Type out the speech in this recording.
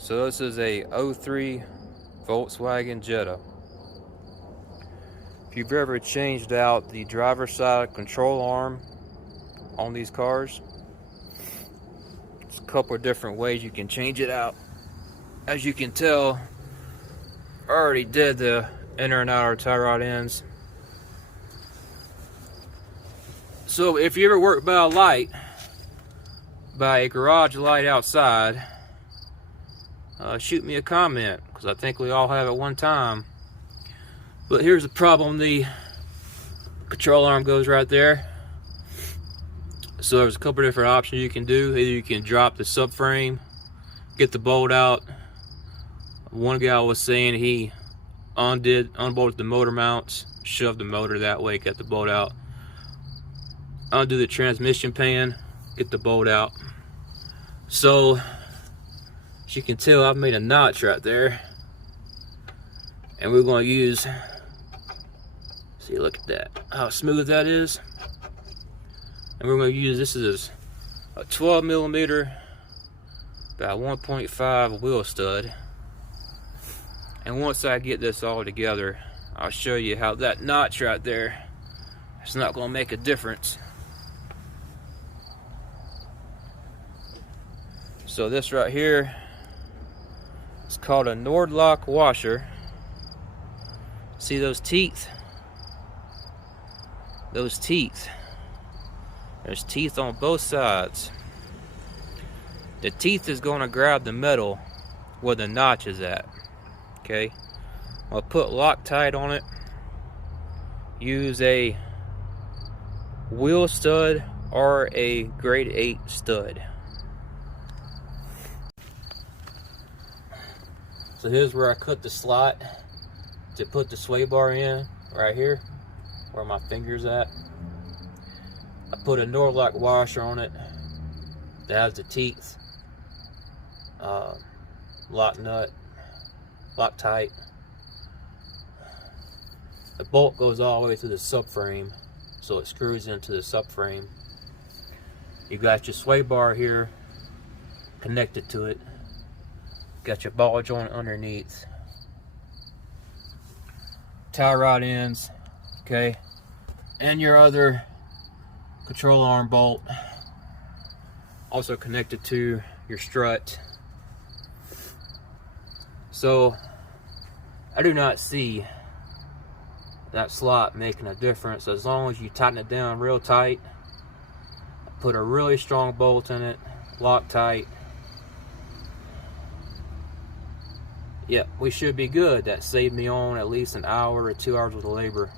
So this is a '03 Volkswagen Jetta. If you've ever changed out the driver's side control arm on these cars, there's a couple of different ways you can change it out. As you can tell, I already did the inner and outer tie rod ends. So if you ever work by a light, by a garage light outside, shoot me a comment, because I think we all have at one time. But here's the problem: the control arm goes right there. So there's a couple different options you can do. Either you can drop the subframe, get the bolt out. One guy was saying he unbolted the motor mounts, shoved the motor that way, got the bolt out. Undo the transmission pan, get the bolt out. So as you can tell, I've made a notch right there, and we're going to use, see, look at that, how smooth that is. And we're going to use, this is a 12 millimeter, about 1.5 wheel stud. And once I get this all together, I'll show you how that notch right there, it's not going to make a difference. So this right here, it's called a Nordlock washer. See those teeth? Those teeth. There's teeth on both sides. The teeth is going to grab the metal where the notch is at. Okay? I'll put Loctite on it. Use a wheel stud or a grade 8 stud. So here's where I cut the slot to put the sway bar in, right here, where my finger's at. I put a Nordlock washer on it that has the teeth, lock nut, Loctite. The bolt goes all the way through the subframe, so it screws into the subframe. You got your sway bar here connected to it. Got your ball joint underneath. Tie rod ends, okay, and your other control arm bolt also connected to your strut. So I do not see that slot making a difference as long as you tighten it down real tight. Put a really strong bolt in it, Loctite. Yeah, we should be good. That saved me on at least an hour or 2 hours worth of labor.